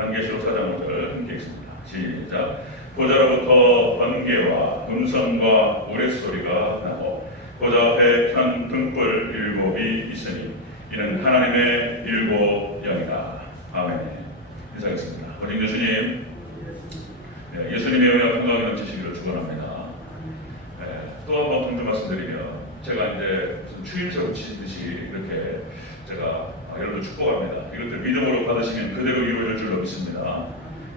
요한계시록 4장 5절 함께 읽습니다. 시작. 보좌로부터 번개와 음성과 우레소리가 나고 보좌 앞에 편 등불 일곱이 있으니 이는 하나님의 일곱 영이다. 아멘. 인사하겠습니다. 어린 예수님, 예수님의 은혜와 평강이 넘치시기를 축원합니다. 또 한 번 강조 말씀드리며 제가 이제 무슨 추임새로 치듯이 이렇게 제가 여러분들 축복합니다. 이것들 믿음으로 받으시면 그대로 이루어질 줄로 믿습니다.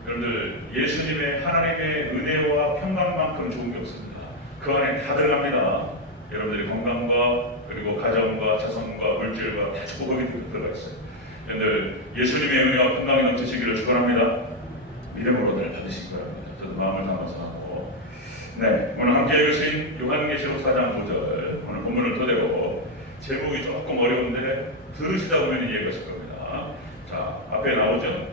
여러분들 예수님의 하나님의 은혜와 평강만큼 좋은 게 없습니다. 그 안에 다 들어갑니다. 여러분들이 건강과 그리고 가정과 자손과 물질과 다 축복이 들어가 있어요. 여러분들 예수님의 은혜와 평강이 넘치시기를 축원합니다. 믿음으로 늘 받으시기 바랍니다. 저도 마음을 담아서 하고 오늘 함께 읽으신 요한계시록 4장 5절 오늘 본문을 토대로 제목이 조금 어려운데 들으시다 보면 이해가 실 겁니다. 자, 앞에 나오죠.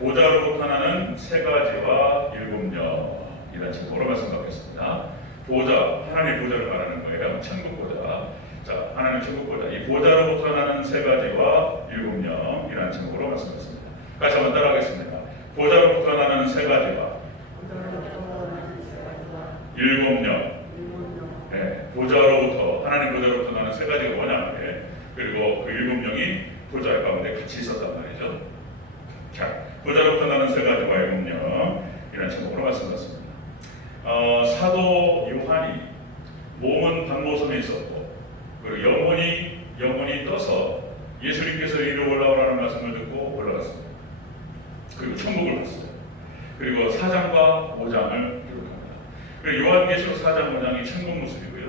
보좌로부터 나는 세 가지와 일곱 영이라는 제목으로 말씀드리겠습니다. 보좌, 하나님의 보좌를 말하는 거예요. 천국 보좌. 자, 하나님 천국 보좌. 이 보좌로부터 나는 세 가지와 일곱 영이라는 제목으로 말씀드렸습니다. 같이 한번 따라하겠습니다. 보좌로부터 나는 세 가지와 일곱 영. 보좌로부터, 하나님 보좌로부터 나는 세 가지가 뭐냐? 그리고 그 일곱 영이 보좌 가운데 같이 있었단 말이죠. 자, 보좌로부터 나는 세 가지와 일곱 영이라는 제목으로 말씀드렸습니다. 사도 요한이 몸은 반모섬에 있었고 그리고 영혼이 떠서 예수님께서 이리로 올라오라는 말씀을 듣고 올라갔습니다. 그리고 천국을 봤어요. 그리고 4장과 5장을 기록합니다. 그리고 요한계시록 4장 5장이 천국 모습이고요.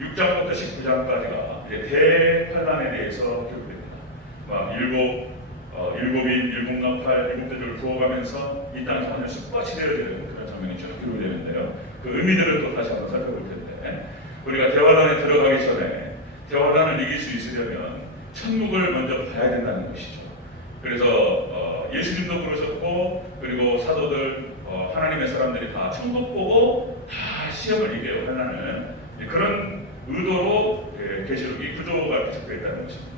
6장부터 19장까지가 대환란에 대해서 기록됩니다. 일곱인, 일곱 나팔, 일곱 대를 부어가면서 이 땅에서 완전 쑥밭이 되어지는 그런 장면이 쭉 기록이 되는데요. 그 의미들을 또 다시 한번 살펴볼 텐데 우리가 대환란에 들어가기 전에 대환란을 이길 수 있으려면 천국을 먼저 봐야 된다는 것이죠. 그래서 예수님도 그러셨고 그리고 사도들 하나님의 사람들이 다 천국 보고 다 시험을 이겨요. 환란을 그런 의도로 계시록이 구조가 이렇게 적혀 있다는 것입니다.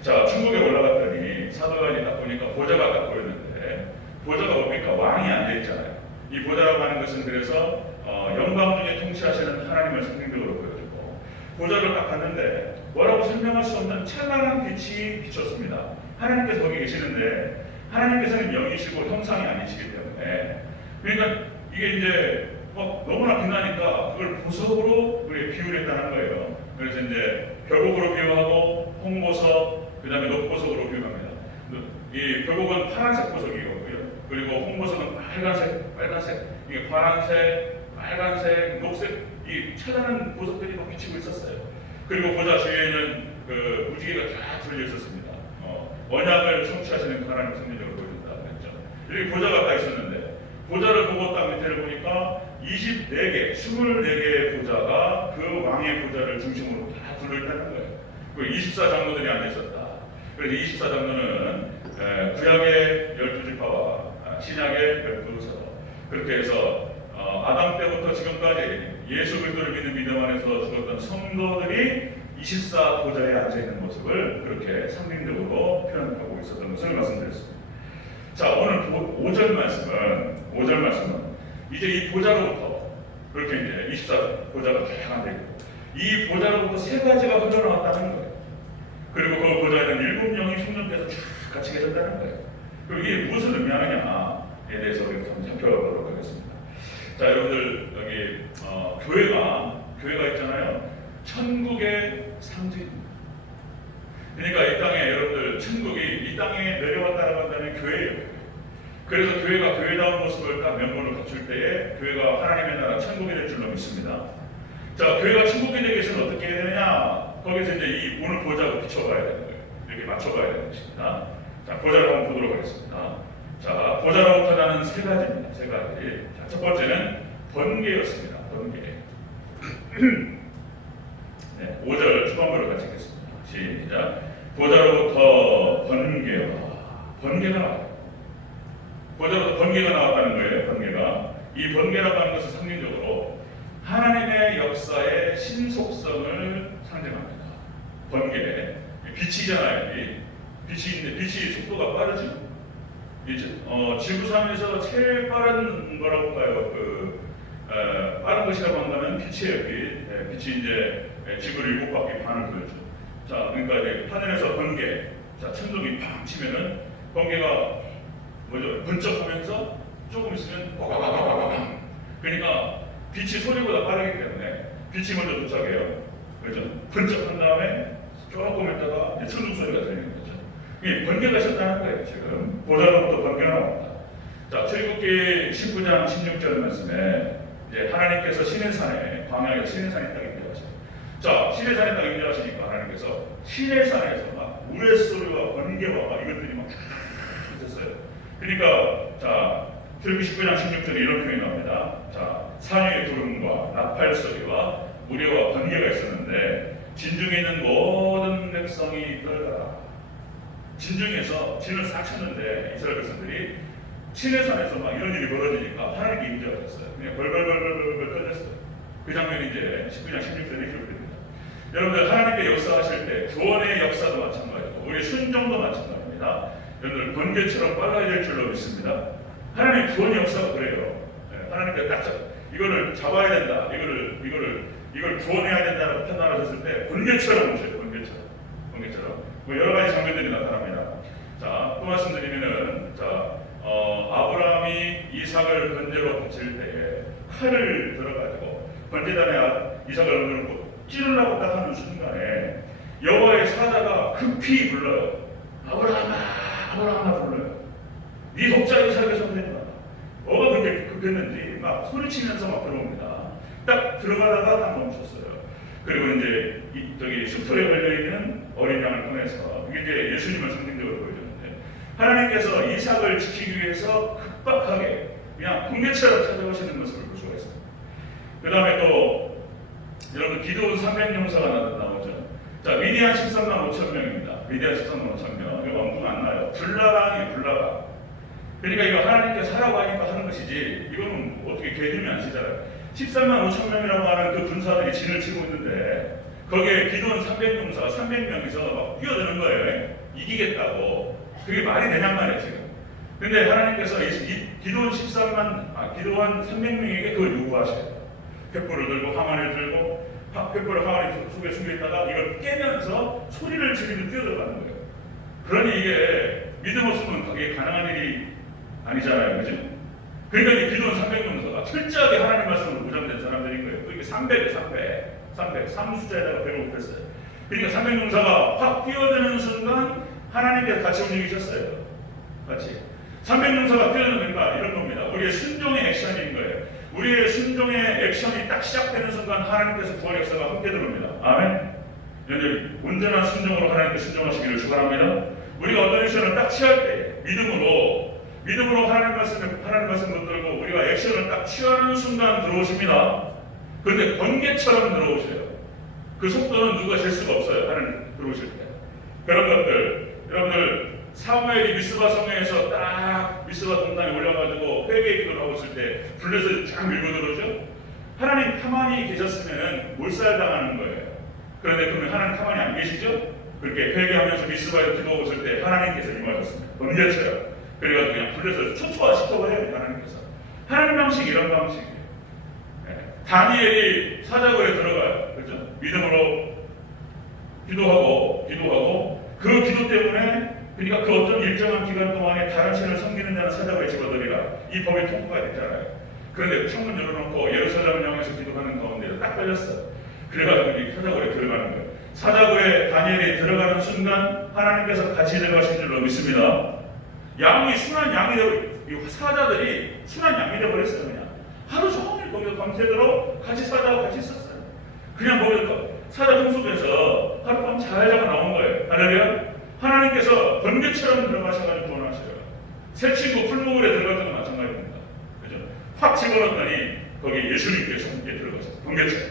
자, 천국에 올라갔더니 사도관이 딱 보니까 보좌가 딱 보였는데 보좌가 뭡니까? 왕이 앉아 있잖아요. 이 보좌라고 하는 것은 그래서 영광 중에 통치하시는 하나님을 상징적으로 보여주고 보좌를 딱 봤는데 뭐라고 설명할 수 없는 찬란한 빛이 비쳤습니다. 하나님께서 거기 계시는데 하나님께서는 영이시고 형상이 아니시기 때문에 그러니까 이게 이제 너무나 빛나니까 그걸 보석으로 비유했다는 거예요. 그래서 이제 벽옥으로 비유하고 홍보석, 그 다음에 녹보석으로 비유합니다. 이 벽옥은 파란색 보석이거든요. 그리고 홍보석은 빨간색, 이게 파란색, 빨간색, 녹색, 이 찬란한 보석들이 막 비치고 있었어요. 그리고 보좌 주위에는 그 무지개가 쫙 둘려 있었습니다. 언약을 성취하시는 하나님 상징적으로 보여준다 그랬죠. 이렇게 보좌가 다 있었는데 보좌를 보고 딱 밑에를 보니까 24개의 보좌가 그 왕의 보좌를 중심으로 다 둘러있다는 거예요. 그 24장로들이 앉아있었다. 그래서 24장로는 구약의 12지파와 신약의 12서로 그렇게 해서 아담 때부터 지금까지 예수 그리스도를 믿는 믿음 안에서 죽었던 성도들이 24보좌에 앉아있는 모습을 그렇게 상징적으로 표현하고 있었던 것을 말씀드렸습니다. 자, 오늘 5절 말씀은 이제 이 보좌로부터 그렇게 이제 24보좌가 쫙 앉아있고 이 보좌로부터 세 가지가 흘러나왔다는 거예요. 그리고 그 보좌에는 일곱 영이 성령께서 쫙 같이 계셨다는 거예요. 그리고 이게 무엇을 의미하느냐에 대해서 우리가 한번 살펴보도록 하겠습니다. 자, 여러분들 여기 교회가 있잖아요. 천국의 상징입니다. 그러니까 이 땅에 여러분들 천국이 이 땅에 내려왔다고 한다면 교회예요. 그래서 교회가 교회다운 모습을 딱 면모를 갖출 때에 교회가 하나님의 나라 천국이 될 줄로 믿습니다. 자, 교회가 천국이 되기 위해서는 어떻게 해야 되냐? 거기서 이제 이 오늘 보좌로 비춰봐야 되는 거예요. 이렇게 맞춰봐야 되는 것입니다. 자, 보좌를 한번 보도록 하겠습니다. 자, 보좌로부터 나는 세 가지입니다. 세 가지. 자, 첫 번째는 번개였습니다. 번개. 5절 초반부를 같이 읽겠습니다. 시작. 보좌로부터 번개가 나와요. 보좌로부터 번개가 나왔다는 거예요. 번개가. 이 번개라고 하는 것은 상징적으로 하나님의 역사의 신속성을 상징합니다. 번개. 빛이잖아요. 빛이 있는데 빛이 속도가 빠르죠. 지구상에서 제일 빠른 뭐라고 볼까요? 빠른 것이라고 한다면 빛이에요. 빛이 이제 지구를 7바퀴 반을 돌죠. 자, 그러니까 이제 하늘에서 번개, 자, 천둥이 팡 치면은 번개가 뭐죠? 번쩍하면서 조금 있으면 꽝꽝꽝꽝꽝. 그러니까 빛이 소리보다 빠르기 때문에 빛이 먼저 도착해요. 그렇죠? 번쩍한 다음에 조금 있다가 천둥 소리가 들리는 거죠. 이게 번개가 셨다는 거예요. 지금 보자로부터 번개가 나옵니다. 자, 출애굽기 19장 16절 말씀에 이제 하나님께서 시내산에 광야에 시내산에 딱 임재하셔요. 자, 시내산에 딱 임재하시니까 하나님께서 시내산에서 막 우레소리와 번개와 막 이것들이 막 있었어요. 그러니까 자, 출애굽기 19장 16절에 이런 표현이 나옵니다. 자, 산 위의 구름과 나팔 소리와 우레와 번개가 있었는데 진중에 있는 모든 백성이 떨더라. 진중에서 진을 싹 쳤는데 이스라엘 백성들이 시내산에서 막 이런 일이 벌어지니까 하나님께 임재하셨어요. 그냥 벌벌벌벌벌 떨렸어요. 그 장면이 이제 19장 16절에 기록됩니다. 여러분들 하나님께 역사하실 때 구원의 역사도 마찬가지고 우리의 순종도 마찬가지입니다. 여러분들 번개처럼 빨라야 될 줄로 믿습니다. 하나님의 구원의 역사가 그래요. 하나님께 딱 이거를 잡아야 된다. 이걸 구원해야 된다고 판단하셨을 때 번개처럼 오셔요. 번개처럼. 뭐 여러 가지 장면들이 나타납니다. 자, 또 말씀드리면은 아브라함이 이삭을 번제로 바칠 때에 칼을 들어가지고 번제단에 이삭을 얹어놓고 찌르려고 딱 하는 순간에 여호와의 사자가 급히 불러요. 아브라함아 불러요. 네 독자 이삭의 손대지 마라. 뭐가 그렇게 급했는지 막 소리치면서 막 들어옵니다. 딱 들어가다가 딱 멈췄어요. 그리고 이제 저기 숫풀에 걸려있는 어린 양을 꺼내서 이게 이제 예수님을 상징적으로 보여줬는데 하나님께서 이삭을 지키기 위해서 급박하게 그냥 번개처럼 찾아오시는 모습을 볼 수가 있습니다. 그 다음에 또 여러분 기도원 300용사가 나오죠. 자, 미디안 13만 5천 명입니다. 미디안 13만 5천 명. 이거 엄두가 안 나요. 불나방이에요. 그러니까 이거 하나님께서 하라고 하니까 하는 것이지 이거는 어떻게 개념이 안 쓰잖아요. 13만 5천 명이라고 하는 그 군사들이 진을 치고 있는데 거기에 기도원 300용사 300명이서 막 뛰어드는 거예요. 이기겠다고. 그게 말이 되냔 말이에요 지금. 근데 하나님께서 이 기도원 300명에게 그걸 요구하셔요. 횃불을 들고 항아리를 들고 횃불을 항아리 속에 숨겨있다가 이걸 깨면서 소리를 지르며 뛰어들어가는 거예요. 그러니 이게 믿음 없으면 그게 가능한 일이 아니잖아요. 그죠? 그러니까 이 기도원 300용사가 철저하게 하나님 말씀으로 무장된 사람들인 거예요. 이게 300, 3 숫자에다가 100을 곱했어요. 그러니까 300용사가 확 뛰어드는 순간 하나님께서 같이 움직이셨어요. 같이. 300용사가 뛰어드니까 이런 겁니다. 우리의 순종의 액션인 거예요. 우리의 순종의 액션이 딱 시작되는 순간 하나님께서 구원 역사가 함께 들어옵니다. 아멘. 여러분 온전한 순종으로 하나님께 순종하시기를 축원합니다. 우리가 어떤 액션을 딱 취할 때 믿음으로 하나님 말씀 붙들고 우리가 액션을 딱 취하는 순간 들어오십니다. 그런데 번개처럼 들어오셔요. 그 속도는 누가 잴 수가 없어요. 하나님 들어오실 때. 그런 것들 여러분들 사무엘이 미스바 성에서 딱 미스바 동산에 올라가지고 회개 기도를 하고 있을 때 불려서 쫙 밀고 들어오죠. 하나님 가만히 계셨으면 몰살당하는 거예요. 그런데 그러면 하나님 가만히 안 계시죠? 그렇게 회개하면서 미스바에서 기도하고 있을 때 하나님께서 임하셨습니다. 번개처럼. 그래가지고 그냥 불려서 초토화시켜버려요. 하나님께서. 하나님 방식이 이런 방식이에요. 다니엘이 사자굴에 들어가요. 그렇죠? 믿음으로 기도하고 그 기도 때문에 그러니까 그 어떤 일정한 기간 동안에 다른 신을 섬기는 자는 사자굴에 집어들이라 이 법이 통과가 됐잖아요. 그런데 창문 열어놓고 예루살렘을 향해서 기도하는 가운데 딱 걸렸어요. 그래가지고 이 사자굴에 들어가는 거예요. 사자굴에 다니엘이 들어가는 순간 하나님께서 같이 들어가신 줄로 믿습니다. 양이 순한 양이 되고 사자들이 순한 양이 되어버렸어요. 그냥 하루 종일 거기서 밤새도록 같이 사자하고 같이 있었어요. 그냥 거기서 사자 통속에서 하룻밤 잘 자고 나온 거예요. 할렐루야. 하나님께서 번개처럼 들어가셔가지고 구원하셔요. 새 친구 풀무울에 들어갈 때도 마찬가지입니다. 그죠? 확 집어넣더니 거기 예수님께서 함께 들어가셨어요. 번개처럼.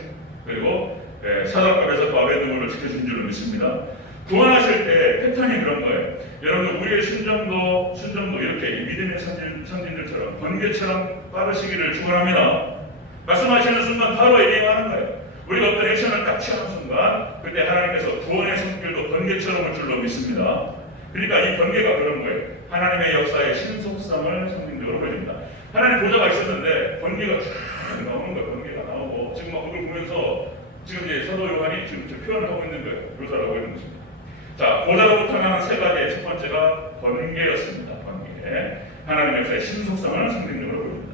그리고 사자굴에서 밥의 눈물을 지켜준 줄로 믿습니다. 구원하실 때 패턴이 그런 거예요. 여러분 우리의 순종도 이렇게 믿음의 선진들처럼 번개처럼 빠르시기를 축원합니다. 말씀하시는 순간 바로 일어나는 거예요. 우리가 어떤 액션을 딱 취하는 순간 그때 하나님께서 구원의 손길도 번개처럼 올 줄로 믿습니다. 그러니까 이 번개가 그런 거예요. 하나님의 역사의 신속성을 상징적으로 보여줍니다. 하나님 보좌가 있었는데 번개가 쫙 나오는 거예요. 번개가 나오고 지금 막 그걸 보면서 지금 이제 사도 요한이 지금 표현을 하고 있는 거예요. 묘사를 하고 있는 것입니다. 자, 보좌로부터 나는 세 가지의 첫 번째가 번개였습니다. 번개. 하나님의 역사의 신속성을 상징적으로 보여줍니다.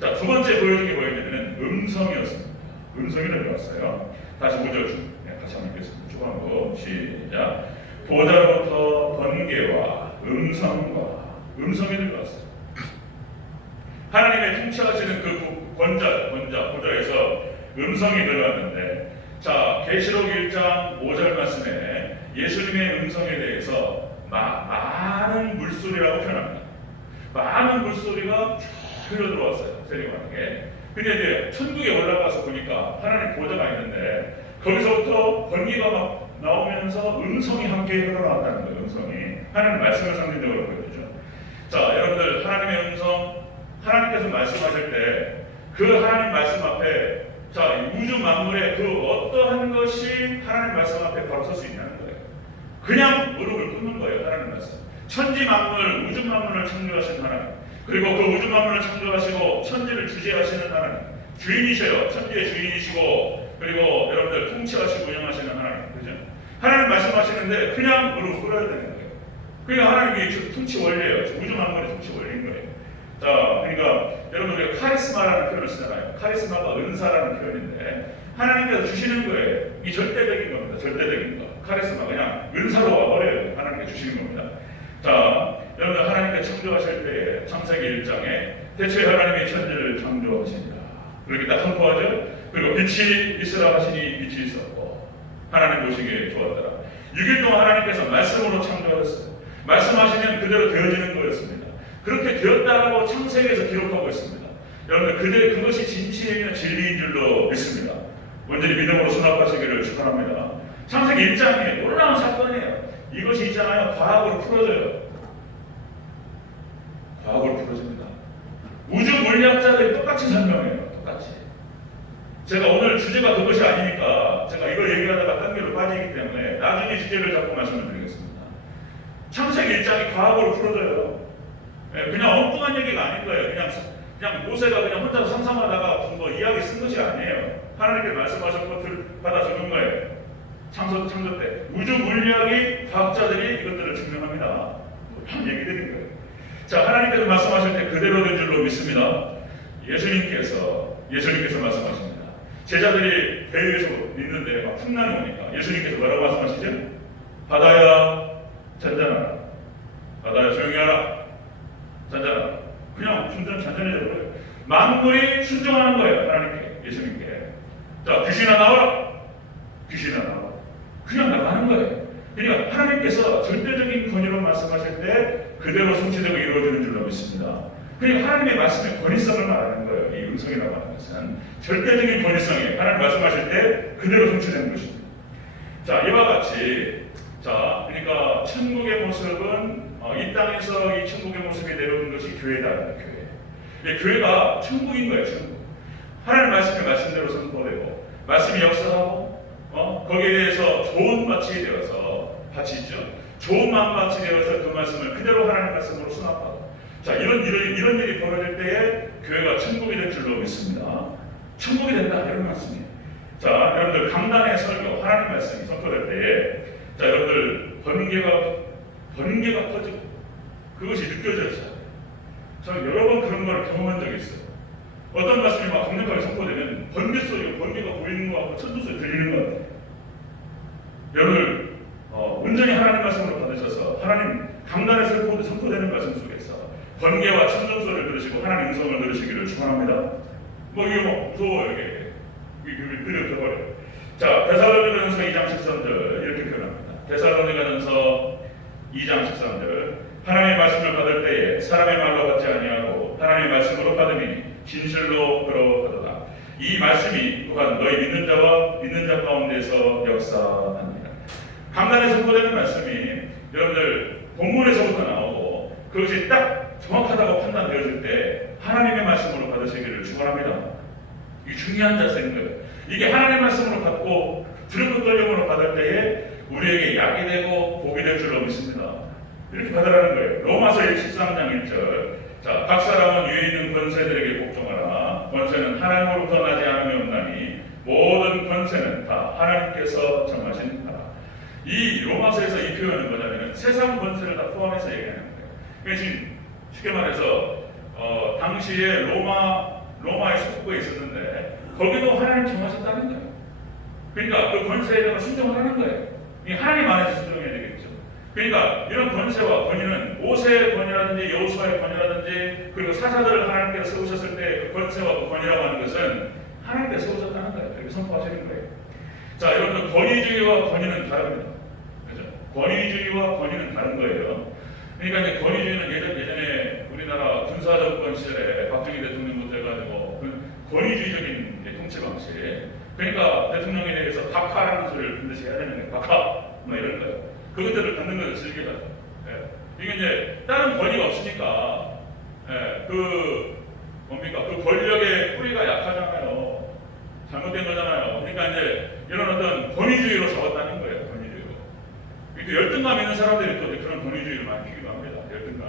자, 두 번째 보여준 게 뭐였냐면 음성이었습니다. 음성이 들어왔어요. 다시 5절 같이 한번 읽겠습니다. 초반부 시작. 보좌로부터 번개와 음성이 들어왔어요. 하나님의 통치하시는 그 보좌에서 음성이 들어왔는데, 자, 계시록 1장 5절 말씀에 예수님의 음성에 대해서 많은 물소리라고 표현합니다. 많은 물소리가 흘러 들어왔어요. 세리만에게. 근데 이제 천국에 올라가서 보니까 하나님 보좌가 있는데 거기서부터 번개가 막 나오면서 음성이 함께 흘러나왔다는 거예요. 음성이 하나님 말씀을 상징적으로 보여주죠. 자, 여러분들 하나님의 음성, 하나님께서 말씀하실 때 그 하나님 말씀 앞에, 자, 우주 만물의 그 어떠한 것이 하나님 말씀 앞에 바로 설 수 있냐는 거예요. 그냥 무릎을 꿇는 거예요. 하나님 말씀. 천지 만물, 우주 만물을 창조하신 하나님, 그리고 그 우주 만물을 창조하시고 천지를 주재하시는 하나님, 주인이셔요. 천지의 주인이시고, 그리고 여러분들 통치하시고 운영하시는 하나님, 그죠? 하나님 말씀하시는데 그냥 무릎 꿇어야 되는 거예요. 그러니까 하나님이 통치 원리예요. 우주 만물의 통치 원리인 거예요. 자, 그러니까 여러분 우리가 카리스마라는 표현을 쓰잖아요. 카리스마가 은사라는 표현인데 하나님께서 주시는 거예요. 이 절대적인 겁니다. 절대적인 거. 카리스마 그냥 은사로 와버려요. 하나님께 주시는 겁니다. 자, 여러분 하나님께 창조하실 때에 창세기 1장에 대체 하나님이 천지를 창조하시니라 그렇게 딱 선포하죠. 그리고 빛이 있으라 하시니 빛이 있었고 하나님 보시기에 좋았더라. 6일 동안 하나님께서 말씀으로 창조하셨어요. 말씀하시면 그대로 되어지는 거였습니다. 그렇게 되었다고 창세기에서 기록하고 있습니다. 여러분들 그것이 진실이며 진리인 줄로 믿습니다. 온전히 믿음으로 수납하시기를 축원합니다. 창세기 1장에 놀라운 사건이에요. 이것이 있잖아요. 과학으로 풀어져요. 과학으로 풀어집니다. 우주 물리학자들이 똑같이 설명해요. 똑같이. 제가 오늘 주제가 그것이 아니니까 제가 이걸 얘기하다가 딴 길로 빠지기 때문에 나중에 주제를 잡고 말씀을 드리겠습니다. 창세기 1장이 과학으로 풀어져요. 그냥 엉뚱한 얘기가 아닌 거예요. 그냥 모세가 그냥 혼자서 상상하다가 뭐 이야기 쓴 것이 아니에요. 하나님께 말씀하신 것을 받아 적은 거예요. 창조 때 우주 물리학이 과학자들이 이것들을 증명합니다. 한 얘기들인 거예요. 자, 하나님께서 말씀하실 때 그대로 된 줄로 믿습니다. 예수님께서 말씀하십니다. 제자들이 배 위에서 있는데 막 풍랑이 오니까 예수님께서 뭐라고 말씀하시죠? 바다야 잔잔하라. 바다야 조용히 하라. 잔잔하라. 그냥 잔잔해져 버려요. 만물이 순종하는 거예요. 하나님께, 예수님께. 자, 귀신아 나와라. 귀신아 나와라. 그냥 나가는 거예요. 그러니까 하나님께서 절대적인 권위로 말씀하실 때 그대로 성취되고 이루어지는 줄로 믿습니다. 그러니까 하나님의 말씀의 권위성을 말하는 거예요. 이 음성이라고 하는 것은 절대적인 권위성이 하나님 말씀하실 때 그대로 성취되는 것입니다. 자, 이와 같이, 자, 그러니까 천국의 모습은 이 땅에서 이 천국의 모습이 내려오는 것이 교회다. 교회. 교회가 천국인 거예요. 천국. 하나님 말씀의 말씀대로 선포되고 말씀이 역사하고 거기에 대해서 좋은 밭이 되어서 밭이 있죠. 좋은 밭이 되어서 그 말씀을 그대로 하나님 말씀으로 수납하고, 자, 이런 일이 벌어질 때에 교회가 천국이 될 줄로 믿습니다. 천국이 된다 이런 말씀이에요. 자, 여러분들 강단의 설교 하나님 말씀이 선포될 때에, 자, 여러분들 번개가 터지고 그것이 느껴져요. 저는 여러 번 그런 걸 경험한 적이 있어요. 어떤 말씀이 막 강력하게 선포되면 번개 소리가 보이는 것 같고 천둥 소리 들리는 것 같아요. 여러분들 온전히 하나님 말씀으로 받으셔서 하나님 강단에 선포되는 말씀 속에서 번개와 천둥 소리를 들으시고 하나님 음성을 들으시기를 축원합니다. 이게 무서워요. 이게 들려버려요. 자, 데살로니가전서 2장 13절 이렇게 표현합니다. 데살로니가전서 2장 13절 하나님의 말씀을 받을 때에 사람의 말로 받지 아니하고 하나님의 말씀으로 받으니 진실로 그러하도다. 이 말씀이 또한 너희 믿는 자 가운데서 역사합니다. 강단에 선포되는 말씀이 여러분들 본문에서부터 나오고 그것이 딱 정확하다고 판단되어질 때 하나님의 말씀으로 받으시기를 축원합니다. 이게 중요한 자세인 거예요. 이게 하나님의 말씀으로 받고 두렵고 떨림으로 받을 때에 우리에게 약이 되고 복이 될 줄로 믿습니다. 이렇게 받으라는 거예요. 로마서 13장 1절. 자, 각 사람은 위에 있는 권세들에게 복종하라. 권세는 하나님으로부터 나지 않음이 없나니 모든 권세는 다 하나님께서 정하신 바라. 이 로마서에서 이 표현은 뭐냐면 세상 권세를 다 포함해서 얘기하는 거예요. 그러니까 지금 쉽게 말해서 당시에 로마의 속국에 있었는데 거기도 하나님 정하셨다는 거예요. 그러니까 그 권세에 대한 순종을 하는 거예요. 하나님 안에서 순종해야 되겠죠. 그러니까 이런 권세와 권위는 모세의 권위라든지 여호수아의 권위라든지 그리고 사사들을 하나님께서 세우셨을 때 그 권세와 그 권위라고 하는 것은 하나님께서 세우셨다는 거예요. 이렇게 선포하시는 거예요. 자, 여러분들 권위주의와 권위는 다릅니다. 그죠? 권위주의와 권위는 다른 거예요. 그러니까 이제 권위주의는 예전에 우리나라 군사정권 시절에 박정희 대통령부터 해가지고 권위주의적인 통치 방식. 그러니까 대통령에 대해서 각하라는 소리를 반드시 해야 되는 거예요. 각하, 뭐 이런 거예요. 그것들을 갖는 것을 즐겨가지고. 이게 이제 다른 권위가 없으니까, 그 권력의 뿌리가 약하잖아요. 잘못된 거잖아요. 그러니까 이제 이런 어떤 권위주의로 잡았다는 거예요. 권위주의로. 또 열등감 있는 사람들이 또 그런 권위주의를 많이 피기도 합니다. 열등감.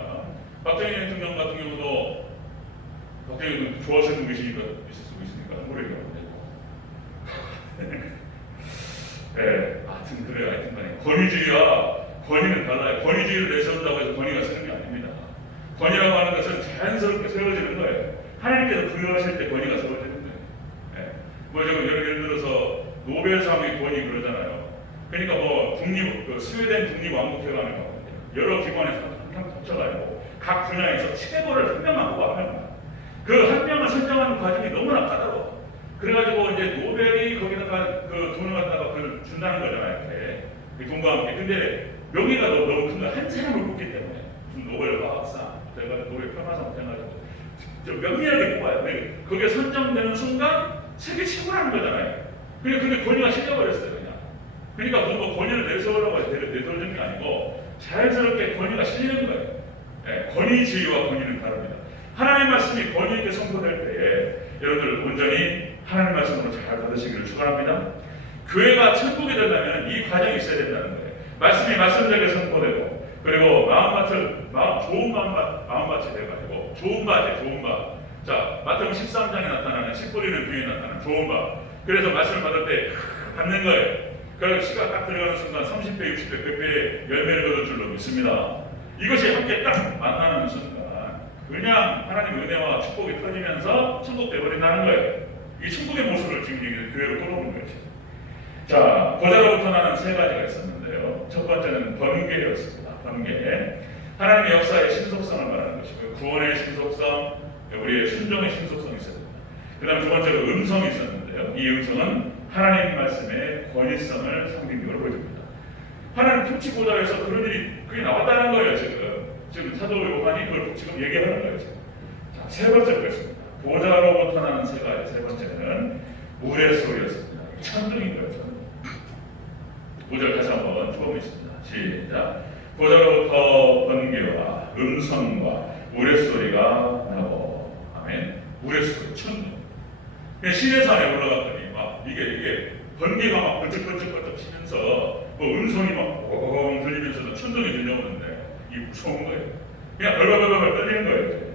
박정희 대통령 같은 경우도 박정희 좋아하시는 분 있을 수도 있으니까 모르겠는데. 하여튼 그래요. 하여튼 간에 권위주의와 권위는 달라요. 권위주의를 내세운다고 해서 권위가 쓰는 게 아닙니다. 권위라고 하는 것은 자연스럽게 세워지는 거예요. 하나님께서 부여하실 때 권위가 세워지는 거예요. 뭐 지금 예를 들어서 노벨상의 권위 그러잖아요. 그러니까 뭐 스웨덴 국립왕국회관을 가거든요. 여러 기관에서 항상 합쳐가지고 각 분야에서 최고를 한 명만 뽑아하는 거예요. 그 한 명을 선정하는 과정이 너무나 까다로워. 그래가지고 이제 노벨이 거기다가 그 돈을 갖다가 그걸 준다는 거잖아요. 이렇게 그 돈과 함께. 근데 명의가 너무 큰 거야. 한 사람을 뽑기 때문에 무슨 노벨 화학상, 제가 노벨 평화상 해가지고 명예하게 뽑아요. 근데 그게 선정되는 순간 세계 최고라는 거잖아요. 근데 권위가 실려버렸어요, 그냥. 그러니까 뭐 권위를 내세우려고 내세우는 게 아니고 자연스럽게 권위가 실리는 거예요. 권위주의와 권위는 다릅니다. 하나님 말씀이 권위 있게 선포될 때에 여러분들 온전히 하나님 말씀으로 잘 받으시기를 축원합니다. 교회가 천국이 되려면 이 과정이 있어야 된다는 거예요. 말씀이 말씀대로 선포되고 그리고 좋은 마음밭이 돼가지고 좋은 밭. 자, 마태복음 13장에 나타나는 씨 뿌리는 뒤에 나타나는 좋은 밭. 그래서 말씀을 받을 때 받는 거예요. 그래서 씨가 딱 들어가는 순간 30배, 60배, 100배의 열매를 거둘 줄로 믿습니다. 이것이 함께 딱 만나는 순간 그냥 하나님의 은혜와 축복이 터지면서 천국 되어버린다는 거예요. 이 천국의 모습을 지금 교회로 끌어오는 거죠. 자, 보좌로부터 나는 세 가지가 있었는데요. 첫 번째는 번개였습니다. 번개. 하나님의 역사의 신속성을 말하는 것이고요. 구원의 신속성, 우리의 순종의 신속성이 있었습니다. 그 다음 두 번째로 음성이 있었는데요. 이 음성은 하나님 말씀의 권위성을 상징적으로 보여줍니다. 하나님 통치 보좌에서 그런 일이 그게 나왔다는 거예요. 지금 사도 요한이 그걸 지금 얘기하는 거예요. 지금. 자, 세 번째 보겠습니다. 보좌로부터 나는 세 가지. 세 번째는 물의 소리였습니다. 천둥인 거예요. 천둥. 5절 다시 한번 읽어보겠습니다. 시작. 보좌로부터 번개와 음성과 물의 소리가 나고. 아멘. 물의 소리, 천둥. 시내산에 올라갔더니 막 이게 번개가 막 번쩍번쩍 치면서 뭐 음성이 막 엉 들리면서도 천둥이 들려오는데 이 무서운 거예요. 그냥 벌벌벌벌 떨리는 거예요.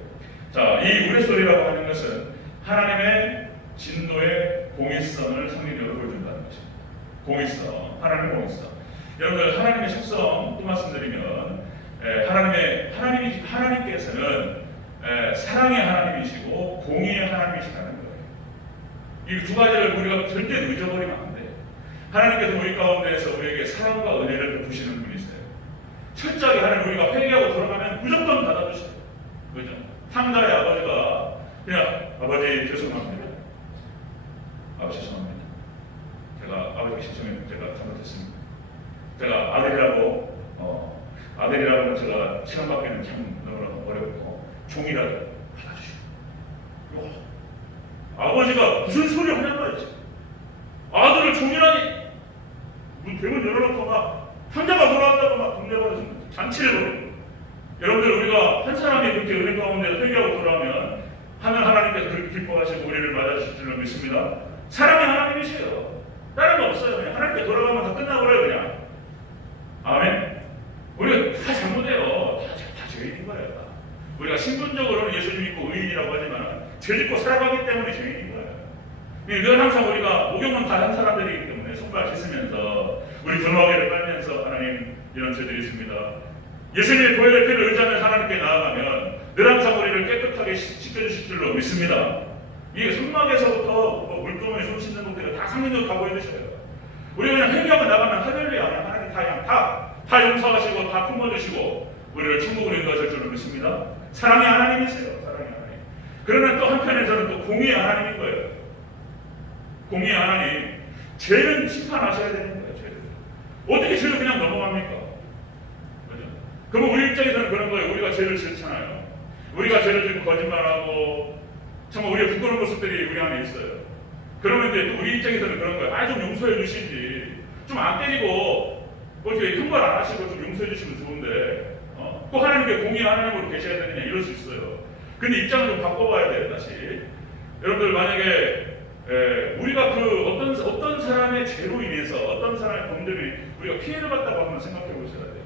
자, 이 물의 소리라고 하는 것은 하나님의 진노의 공의성을 상징적으로 보여준다는 것입니다. 공의성, 하나님의 공의성. 여러분들 하나님의 속성 또 말씀드리면 하나님께서는 사랑의 하나님이시고 공의의 하나님이시라는 거예요. 이 두 가지를 우리가 절대 잊어버리면 안 돼요. 하나님께서 우리 가운데에서 우리에게 사랑과 은혜를 베푸시는 분이세요. 철저하게 하나님 우리가 회개하고 돌아가면 무조건 받아주셔요. 그죠? 탕자의 아버지가 그냥 아버지 죄송합니다. 아버지 죄송합니다. 제가 아버지 신청에 제가 잘못했습니다. 제가 아들이라고 제가 시간 받기는 참 너무나 어렵고 종이라도 받아주시고. 아버지가 무슨 소리 하냐는 거지. 아들을 종이라니. 문 대문 열어놓고 막 환자가 돌아왔다고 막 동네방에서 잔치를 벌이고. 여러분들 우리가 한 사람이 그렇게 은혜 가운데 회개하고 돌아오면 하나님께서 그렇게 기뻐하시고 우리를 맞아주실 줄로 믿습니다. 사랑의 하나님이세요. 다른 거 없어요. 그냥 하나님께 돌아가면 다 끝나버려요. 그냥. 아멘. 우리가 다 잘못해요. 죄인인 거예요. 우리가 신분적으로는 예수님 믿고 의인이라고 하지만 죄 짓고 살아가기 때문에 죄인인 거예요. 늘 항상 우리가 목욕만 다 한 사람들이기 때문에 손발 씻으면서 우리 등어깨를 빨면서 하나님 이런 죄들이 있습니다. 예수님의 보혈의 피를 의지하면서 하나님께 나아가면 늘 항상 우리를 깨끗하게 씻겨주실 줄로 믿습니다. 이게 손막에서부터 물동에 손 씻는 것들이 다 상민으로 다 보여주셔요. 우리가 그냥 회개하고 나가면 할렐루야 하나님 다 용서하시고 다 품어주시고 우리를 천국으로 인도하실 줄로 믿습니다. 사랑의 하나님이세요. 사랑의 하나님. 그러나 또 한편에서는 또 공의의 하나님인 거예요. 공의의 하나님. 죄는 심판하셔야 되는 거예요. 죄를. 어떻게 죄를 그냥 넘어갑니까? 그죠? 그러면 우리 입장에서는 그런 거예요. 우리가 죄를 짓잖아요. 우리가 죄를 짓고 거짓말하고 정말 우리의 부끄러운 모습들이 우리 안에 있어요. 그러면 이제 또 우리 입장에서는 그런 거예요. 좀 용서해 주시지. 좀 안 때리고 어떻게 형벌 안 하시고 좀 용서해 주시면 좋은데 꼭 하나님께 공의 하나님으로 계셔야 되느냐 이럴 수 있어요. 근데 입장을 좀 바꿔봐야 돼요. 다시 여러분들 만약에 우리가 그 어떤 사람의 죄로 인해서 어떤 사람의 범죄를 우리가 피해를 봤다고 한번 생각해 보셔야 돼요.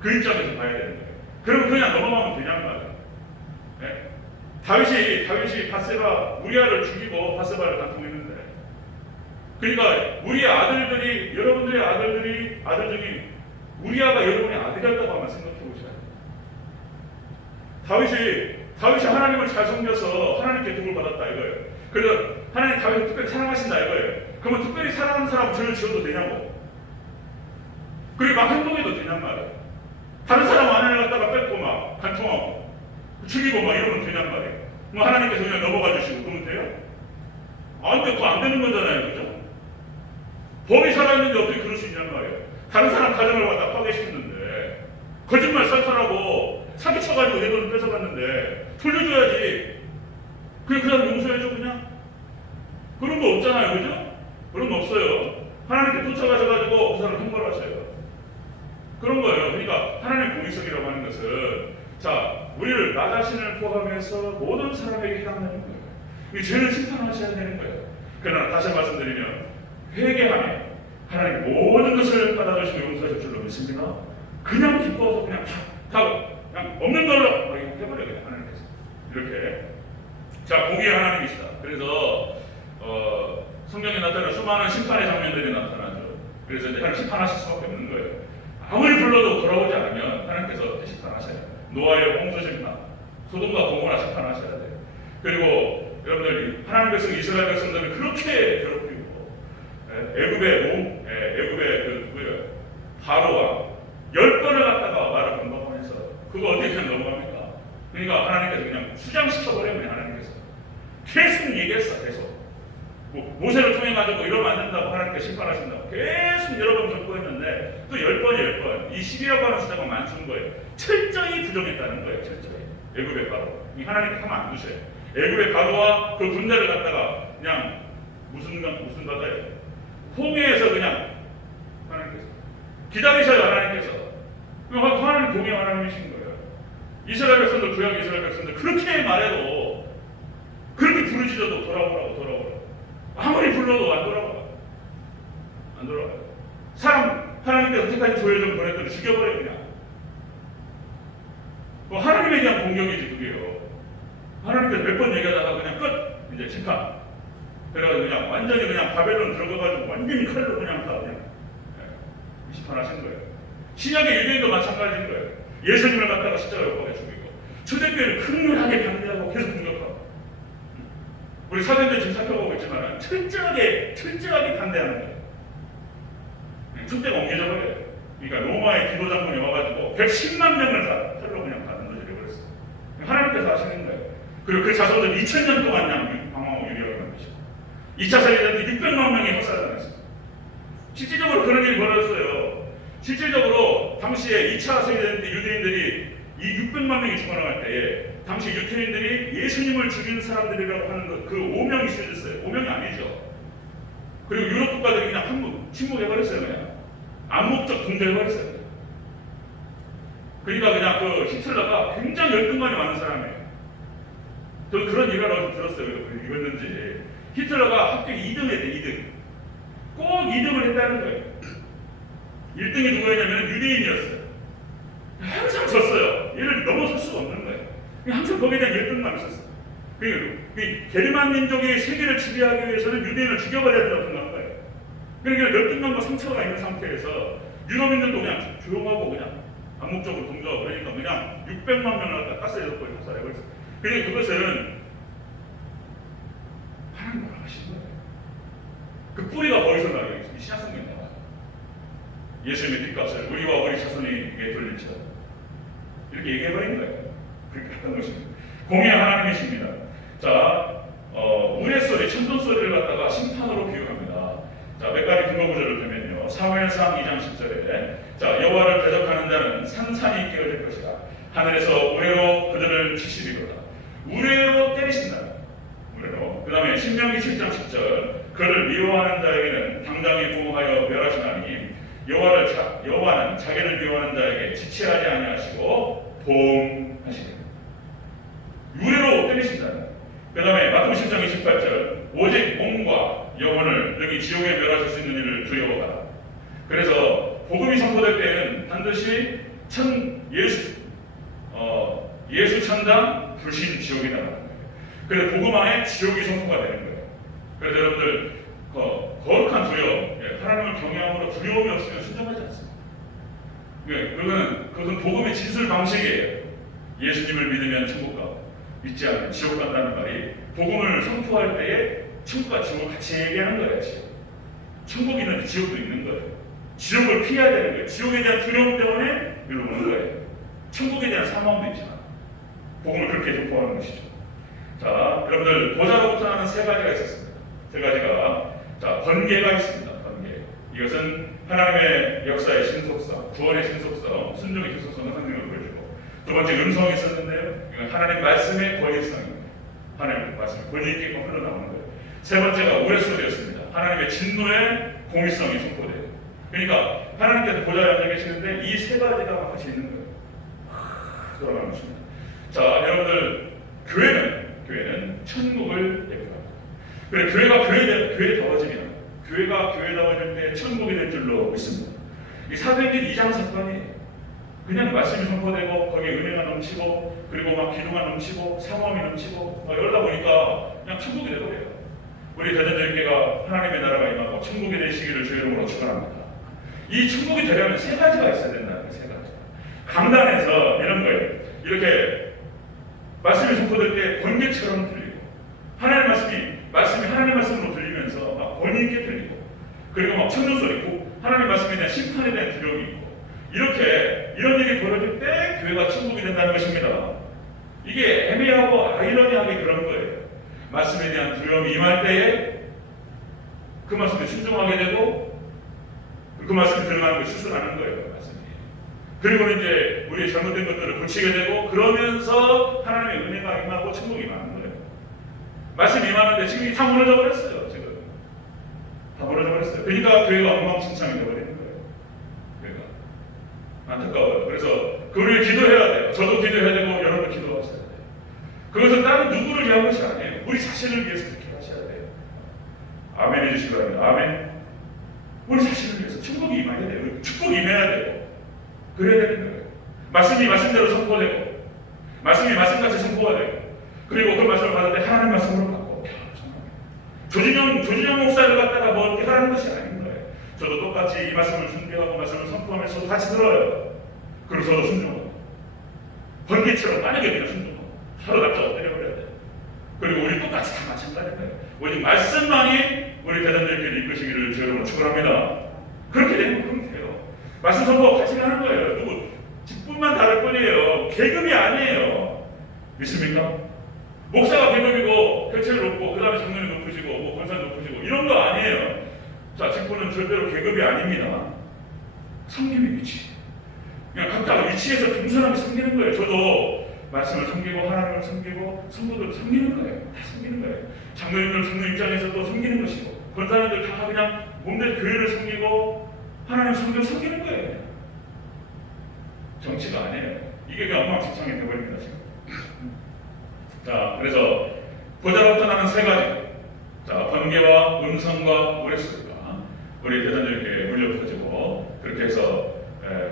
그 입장에서 봐야 되는 거예요. 그러면 그냥 넘어가면 되냐는 말이에요. 네? 다윗이 바세바 우리아를 죽이고 바세바를 간통했는데, 그러니까 우리의 아들들이 여러분들의 아들 중에 우리아가 여러분의 아들이었다고 한번 생각해 보셔야 돼요. 다윗이 하나님을 잘 섬겨서 하나님께 도움을 받았다 이거예요. 그래서 하나님 다윗을 특별히 사랑하신다 이거예요. 그러면 특별히 사랑하는 사람 죄를 지어도 되냐고. 그리고 막 행동해도 되냔 말이에요. 다른 사람 안에 갖다가 뺏고 막 간통하고 죽이고 막 이러면 되냔 말이에요. 뭐 하나님께서 그냥 넘어가 주시고 그러면 돼요? 근데 그거 안 되는 거잖아요. 그죠? 법이 살아있는데 어떻게 그럴 수 있냔 말이에요. 다른 사람 가정을 갖다 파괴시켰는데 거짓말 살살하고 사기쳐가지고 내 돈을 뺏어갔는데 돌려줘야지. 그 사람 용서해줘 그냥? 그런 거 없잖아요. 그죠? 그런 거 없어요. 하나님께 쫓아가셔가지고 그 사람 형벌하셔요. 그런 거예요. 그러니까 하나님의 공의성이라고 하는 것은 우리를 나 자신을 포함해서 모든 사람에게 해당하는 거예요. 이 죄를 심판하셔야 되는 거예요. 그러나 다시 말씀드리면 회개하면 하나님 모든 것을 받아주시고 용서하실 줄로 믿습니다. 그냥 기뻐서 그냥 그냥 없는 걸로 해버려요. 그냥 하나님께서 이렇게. 공의의 하나님이시다. 그래서 성경에 나타나는 수많은 심판의 장면들이 나타나죠. 그래서 이제 하나님 심판하실 수밖에 없는 거예요. 아무리 불러도 돌아오지 않으면 하나님께서 심판하셔야 돼요. 노아의 홍수 심판, 소돔과 고모라 심판하셔야 돼요. 그리고 여러분들 하나님 백성 이스라엘 백성들을 그렇게 괴롭히고 애굽의 바로가 10번을 갖다가 말을 반복하면서 그거 어떻게 그냥 넘어갑니까? 그러니까 하나님께서 그냥 수장시켜버려요. 하나님께서 계속 얘기했어. 계속 모세를 통해 가지고 이러면 안 된다고 하나님께 심판하신다고 계속 여러 번 경고했는데 또 10번 이 10이라고 하는 숫자가 많은 거예요. 철저히 부정했다는 거예요. 철저히 애굽의 바로 이 하나님께 하면 안 두셔요. 애굽의 바로와 그 군대를 갖다가 그냥 무슨 바다예요? 홍해에서 그냥 하나님께서 기다리셔요. 하나님께서 하나님 공의 하나님이신 거예요. 이스라엘 백성들 구약 이스라엘 백성들 그렇게 말해도 그렇게 부르짖어도 돌아오라고 아무리 불러도 안 돌아와요. 사람 하나님께서 어떻게까지 조회 좀 보냈더니 죽여버려요. 그냥 하나님에 대한 공격이지 그게요. 하나님께서 몇 번 얘기하다가 그냥 끝 이제 심판. 그래가지고 그냥 완전히 그냥 바벨론 들어가가지고 완전히 칼로 그냥 다 심판하신 거예요. 신약의 유대인도 마찬가지인 거예요. 예수님을 갖다가 십자가에 못 박아 죽이고 초대교회를 극렬하게 반대하고 계속 공격하고 우리 사도행전 지금 살펴보고 있지만 철저하게 반대하는 거예요. 촛대가 옮겨져 버려요. 그러니까 로마의 기도 장군이 와가지고 110만 명을 다 칼로 그냥 다 넘어지려 그랬어요. 하나님께서 하시는 거예요. 그리고 그 자손들 2000년 동안 그냥 방황하고 유리하게 만드시고 2차 세계대전 때 600만 명이 학살당했어요. 실질적으로 그런 일이 벌어졌어요. 실질적으로 당시에 2차 세계대전 때 유대인들이 이 600만 명이 죽어나갈 때에 당시 유태인들이 예수님을 죽인 사람들이라고 하는 그 오명이 쓰여졌어요. 오명이 아니죠. 그리고 유럽 국가들이 그냥 침묵해버렸어요. 그냥 암묵적 동조해버렸어요. 그러니까 그냥 그 히틀러가 굉장히 열등감이 많은 사람이에요. 저는 그런 일화라고 들었어요. 이랬는지 히틀러가 학교 2등 했대. 2등 꼭 2등을 했다는 거예요. 1등이 누구였냐면 유대인이었어요. 항상 졌어요. 이를 넘어설 수가 없는 거예요. 항상 거기에 대한 열등감이 있었어요. 게르만 민족이 세계를 지배하기 위해서는 유대인을 죽여버려야 된다고 생각한 거예요. 그러니까 열등감과 상처가 있는 상태에서 유럽인들도 그냥 조용하고 그냥 암묵적으로 동조하고 그러니까 그냥 600만 명을 갖다 가스에서 거의 학살해버렸어요. 그러니까 그것은 하나님 나라하신 거예요. 그 뿌리가 거기서 나와요. 이 신약성경에 나와요. 예수님의 핏값을 우리와 우리 자손에게 돌린 것 이렇게 얘기해버린 거예요. 그렇게 했던 것입니다. 공의 하나님이십니다. 자, 우레소리, 천둥소리를 갖다가 심판으로 비유합니다. 자, 몇 가지 근거 구절을 보면요. 사무엘상 2장 10절에 자, 여호와를 대적하는 자는 산산이 깨어질 것이다. 하늘에서 우레로 그들을 치시리로다. 우레로 때리신다. 우레로. 그 다음에 신명기 7장 10절 그를 미워하는 자에게는 당장에 보호하여 멸하시나니 여호와는 자기를 미워하는 자에게 지체하지 아니하시고 보응하시리라. 유래로 때리신다. 그 다음에 마태복음 10장 28절 오직 몸과 영혼을 여기 지옥에 멸하실 수 있는 일을 두려워하라. 그래서 복음이 선포될 때는 반드시 예수 천당 불신 지옥이 나가는 거예요. 그래서 복음 안에 지옥이 선포가 되는 거예요. 그래서 여러분들 거룩한 두려움, 하나님을 경외함으로 두려움이 없으면 순종하지 않습니다. 그것은 복음의 진술 방식이에요. 예수님을 믿으면 천국 가고 믿지 않으면 지옥 간다는 말이 복음을 선포할 때에 천국과 지옥을 같이 얘기하는 거예요. 천국이 있는데 지옥도 있는 거예요. 지옥을 피해야 되는 거예요. 지옥에 대한 두려움 때문에 일로 오는 거예요. 천국에 대한 사망도 있지만 복음을 그렇게 선포하는 것이죠. 자, 여러분들 보좌로부터 나는 세 가지가 있었습니다. 세 가지가 자, 번개가 있습니다. 번개. 이것은 하나님의 역사의 신속성, 구원의 신속성, 순종의 신속성을 상징으로 보여주고 두 번째 음성이 있었는데요. 이건 하나님 말씀의 권위성입니다. 하나님 말씀의 권위 있게 흘러나오는 거예요. 세 번째가 우레소리였습니다. 하나님의 진노의 공의성이 선포돼요. 그러니까 하나님께서 보좌에 앉아 계시는데 이 세 가지가 같이 있는 거예요. 돌아가는 것입니다. 자, 여러분들 교회는 천국을 예표합니다. 그래 교회가 교회다워지면 교회가 교회다워질 때 천국이 될 줄로 믿습니다. 이 사도행전 2장 사건이 그냥 말씀이 선포되고 거기에 은혜가 넘치고 그리고 막 기도가 넘치고 사모함이 넘치고 이러다 보니까 그냥 천국이 되버려요. 우리 대전절개가 하나님의 나라가 임하고 천국이 되시기를 주의 이름으로 축원합니다. 이 천국이 되려면 세 가지가 있어야 된다는 세 가지. 강단에서 이런 거예요. 이렇게 말씀이 선포될 때 번개처럼 들리고 하나님 말씀이 하나님 말씀으로 들리면서 막 권위 있게 들리고 그리고 막 천둥소리 하나님 말씀에 대한 심판에 대한 두려움이 있고 이런 일이 벌어질 때 교회가 천국이 된다는 것입니다. 이게 애매하고 아이러니하게 그런 거예요. 말씀에 대한 두려움이 임할 때에 그 말씀에 순종하게 되고 그 말씀이 들어가는 걸 실수하는 거예요. 말씀이. 그리고 이제 우리의 잘못된 것들을 고치게 되고 그러면서 하나님의 은혜가 임하고 천국이 임하는 거예요. 말씀이 임하는데 지금 다 무너져 버렸어요. 지금 다 무너져 버렸어요. 그러니까 교회가 엉망진창이 되어버리는 거예요. 교회가 안타까워요. 그래서 우리를 기도해야 돼요. 저도 기도해야 되고 여러분도 기도하셔야 돼요. 그것은 다른 누구를 위한 것이 아니에요. 우리 자신을 위해서 그렇게 하셔야 돼요. 아멘 해주시기 바랍니다. 아멘. 우리 자신을 위해서 천국이 임해야 돼요. 축복이 임해야 돼요. 그래야 되는 거예요. 말씀이 말씀대로 선포되고 말씀이 말씀같이 선포가 되고 그리고 그 말씀을 받을 때 하나님 말씀으로 받고 조진영 목사를 갖다가 뭐 어떻게 하라는 것이 아닌 거예요. 저도 똑같이 이 말씀을 준비하고 말씀을 선포하면서 저도 같이 들어요. 그리고 저도 순종하고 번개처럼 빠르게 그냥 순종하고 서로 납작 때려버려야 돼요. 그리고 우리 똑같이 다 마찬가지인 거예요. 오직 말씀만이 우리 대전들끼리 이끄시기를 저희로 축원합니다. 그렇게 되면 그럼 돼요. 말씀 선포가 같이 가는 거예요. 누구 직분만 다를 뿐이에요. 계급이 아니에요. 믿습니까? 목사가 계급이고 혈체를 높고 그 다음에 장로이 높으시고 뭐 권사님 높으시고 이런 거 아니에요. 자, 직분은 절대로 계급이 아닙니다. 섬김의 위치. 그냥 각자 위치에서 겸손하게 섬기는 거예요. 저도 말씀을 섬기고 하나님을 섬기고 성도들 섬기는 거예요. 다 섬기는 거예요. 장로님들 장로 입장에서도 섬기는 것이고 권사님들 다 그냥 몸된 교회를 섬기고 하나님 섬기는 거예요. 정치가 아니에요. 이게 그냥 엉망진창이 되어버립니다. 지금. 자, 그래서 보좌로부터 나는 세 가지. 자, 번개와 음성과 우레소리가 우리 대전들에게 물려 퍼지고 그렇게 해서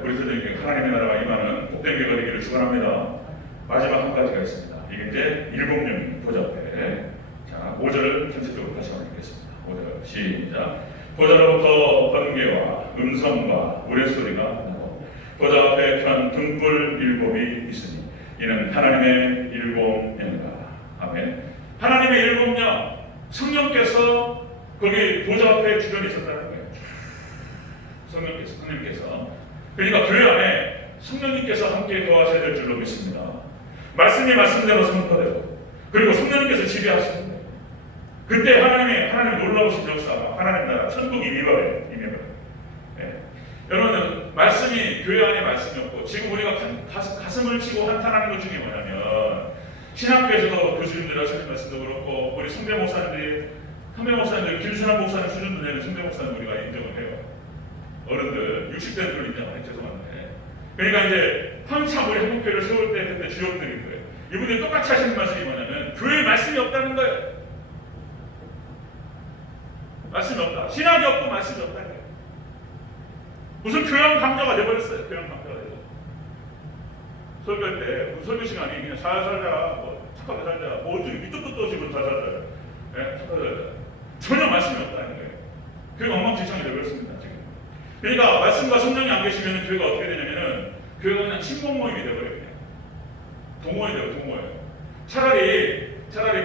우리 대전들에게 하나님의 나라가 임하는 복된 교회가 되기를 축원합니다. 마지막 한 가지가 있습니다. 이게 이제 일곱 명이 보좌 앞에. 자, 5절을 전체적으로 다시 한번 읽겠습니다. 5절 시작. 보좌로부터 번개와 음성과 우레소리가 나고 보좌 앞에 편 등불 일곱이 있으니 이는 하나님의 일곱 명이다. 아멘. 하나님의 일곱 명, 성령께서 거기 보좌 앞에 주변에 있었다는 거예요. 성령께서. 그러니까 교회 안에 성령님께서 함께 거하셔야 될 줄로 믿습니다. 말씀이 말씀대로 선포되고 그리고 성령님께서 지배하시는 거예요. 그때 하나님 놀라우신 역사, 하나님 나라, 천국이 임해버려요. 예. 여러분, 말씀이 교회 안에 말씀이 없고 지금 우리가 가슴을 치고 한탄하는 것 중에 뭐냐면 신학교에서도 교수님들 하시는 말씀도 그렇고 우리 성대 목사님들 김순환 목사님 수준도 되는 성대 목사님 우리가 인정을 해요. 어른들 60대들 인정을 해. 죄송한데. 그러니까 이제 한참 우리 한국교회를 세울 때 그때 주역들인 거예요. 이분들이 똑같이 하시는 말씀이 뭐냐면 교회에 말씀이 없다는 거예요. 말씀이 없다. 신학이 없고 말씀이 없다는 거예요. 무슨 교양 강좌가 돼버렸어요. 교양 강좌가 되고. 설교할 때 무슨 설교 시간이 그냥 잘 살자, 뭐 착하게 살자, 뭐 어떻게 밑도 끝도 없이 잘 살자, 네? 착하게 살자. 전혀 말씀이 없다는 거예요. 교회가 엉망진창이 돼버렸습니다. 지금. 그러니까 말씀과 성령이 안 계시면 교회가 어떻게 되냐면은 교회가 그냥 친목 모임이 돼버려요. 동호회 돼요, 동호회. 차라리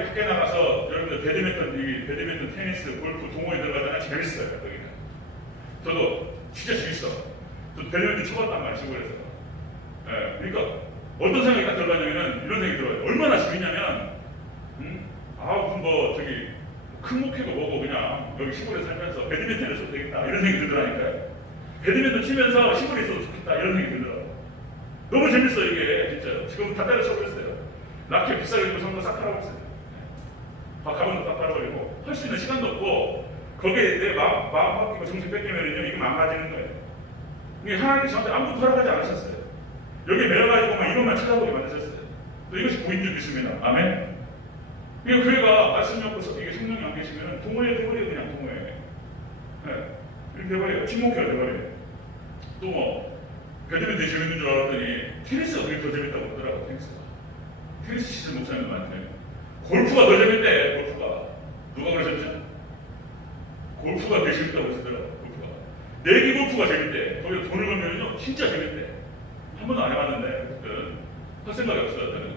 밖에 나가서 여러분들 배드민턴, 테니스, 골프, 동호회 들어가잖아요. 재밌어요, 거기는. 저도 진짜 재밌어. 저도 배드민턴 쳐봤단 말이에요, 시골에서. 예, 그러니까 어떤 생각이 딱 들어가냐면은 이런 생각이 들어요. 얼마나 재밌냐면, 무슨 뭐 저기 큰 목회고 뭐고 그냥 여기 시골에 살면서 배드민턴을 쳐도 되겠다 이런 생각이 들더라니까요. 배드민턴 치면서 시골에 있어도 좋겠다 이런 생각이 들더라고요. 너무 재밌어 이게 진짜. 지금 다 때려쳐버렸어요. 라켓 비싸게 주고 상도 싹 팔아버렸어요. 가방도 싹 팔아버리고 할 수 있는 시간도 없고 거기에 내 마음 바뀌고 정신 뺏기면요 이거 망가지는 거예요. 이게 하나님이 저한테 아무것도 허락하지 않으셨어요. 여기 매여가지고만 이것만 찾아보게 만드셨어요. 또 이것이 구인 믿습니다. 아멘. 그러니까 교회가 말씀이 없고 이게 성령이 안 계시면 동호회 돼버려요. 그냥 동호회. 네. 이렇게 돼버려요. 친목회가 돼버려요. 또 뭐 배드민턴 재밌는 줄 알았더니 테니스가 그게 더 재밌다고 그러더라고요. 테니스 시즌 목사님도 많대요. 골프가 더 재밌대. 골프가. 누가 그러셨죠? 골프가 더 재밌다고 그러시더라고요. 골프가. 내기 골프가 재밌대. 거기서 돈을 걸면요 진짜 재밌대. 한 번도 안 해봤는데 할 생각이 없어요. 저는.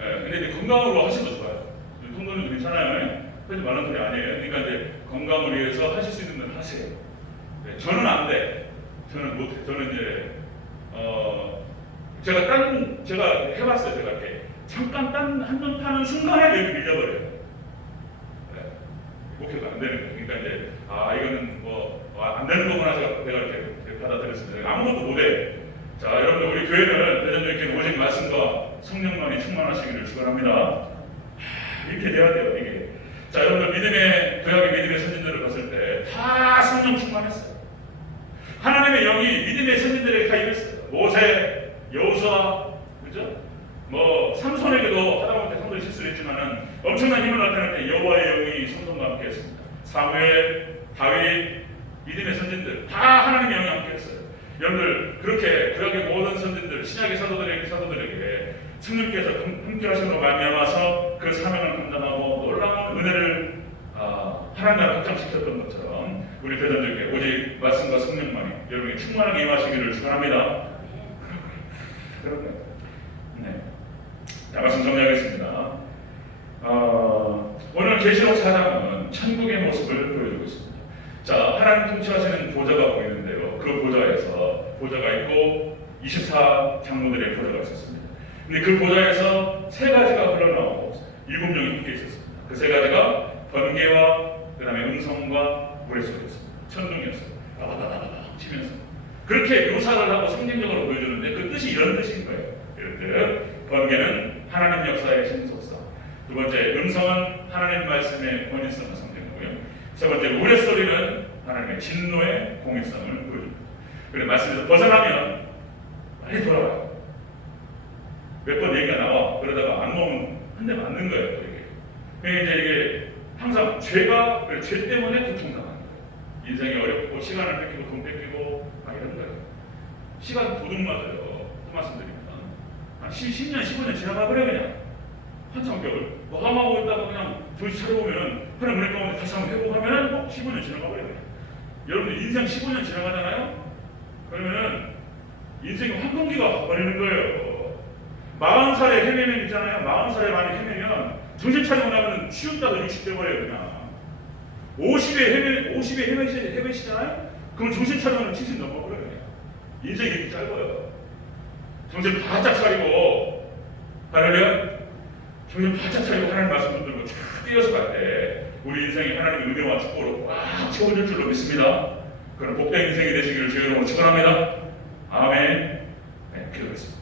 예, 근데 이제 건강으로 하시면 좋아요. 통도는 괜찮아요. 하지 말라는 소리 아니에요. 그러니까 이제 건강을 위해서 하실 수 있는 건 하세요. 네, 저는 안 돼. 저는 못해. 저는 이제 제가 해봤어요. 제가 이렇게 잠깐 한번 타는 순간에 여기 밀려버려요. 네, 목표가 안 되는 거예요. 그러니까 이제 이거는 뭐 안 되는 거구나 제가 이렇게 받아들였습니다. 아무것도 못해. 자, 여러분들 우리 교회는 대전교회 오직 말씀과 성령만이 충만하시기를 축원합니다. 이렇게 돼야 돼요. 이게. 자, 여러분들 구약의 믿음의 선진들을 봤을 때 다 성령 충만했어요. 하나님의 영이 믿음의 선진들에게 다 임했어요. 모세, 여호수아, 그죠? 뭐 삼손에게도 하다못해 삼손이 실수를 했지만은 엄청난 힘을 나타낼 때 여호와의 영이 삼손과 함께했습니다. 사무엘, 다윗, 믿음의 선진들 다 하나님의 영이 함께했어요. 여러분들 그렇게 구약의 모든 선진들, 신약의 사도들에게 성령께서 함께하심으로 말미암아서 그 사명을 감당하고 놀라운 은혜를 하나님 나라 확장시켰던 것처럼 우리 대전교회 오직 말씀과 성령만이 여러분이 충만하게 임하시기를 축원합니다. 그렇군요. 네. 자, 말씀 정리하겠습니다. 오늘 계시록 4장은 천국의 모습을 보여주고 있습니다. 자, 하나님 통치하시는 보좌가 보이는데요. 그 보좌가 있고 24장로들의 보좌가 있었습니다. 근데 그 보좌에서 세 가지가 흘러나오고 7명이 함께 있었습니다. 그 세 가지가 번개와 그 다음에 음성과 우레소리였습니다. 천둥이었어요. 다다다다다 치면서 그렇게 묘사를 하고 상징적으로 보여주는데 그 뜻이 이런 뜻인 거예요. 예를 들어 번개는 하나님 역사의 신속사, 두 번째 음성은 하나님 말씀의 권위성을 상징하고요. 세 번째 우레소리는 하나님의 진노의 공의성을 보여줍니다. 그래서 말씀에서 벗어나면 빨리 돌아와요. 몇 번 얘기가 나와. 그러다가 안 놓으면 한 대 맞는 거예요. 이게. 그러니까 이게 항상 죄 때문에 고통당하는 거예요. 인생이 어렵고 시간을 뺏기고 돈 뺏기고 막 이런 거예요. 시간 도둑 맞아요. 또 말씀드립니다. 10년, 15년 지나가 버려 그냥. 한참 격을 뭐 하고 있다가 그냥 정신 차려보면은 하는 은혜 가운데 다시 한번 회복하면은 15년 지나가 버려 그냥. 여러분들 인생 15년 지나가잖아요? 그러면은 인생이 황금기가 가버리는 거예요. 40살에 헤매면 있잖아요. 40살에 많이 헤매면 정신 차리고 나면 쉬었다가 60대 버려요 그냥. 50에 헤매시잖아요? 그럼 정신 차리면 70 넘어버려요 그냥. 인생이 이렇게 짧아요. 정신 바짝 차리고 할렐루야. 정신 바짝 차리고 하나님 말씀 붙들고 쫙 뛰어서 갈 때 우리 인생이 하나님의 은혜와 축복으로 꽉 채워질 줄로 믿습니다. 그런 복된 인생이 되시기를 주의 이름으로 축원합니다. 아멘. 네, 기도하겠습니다.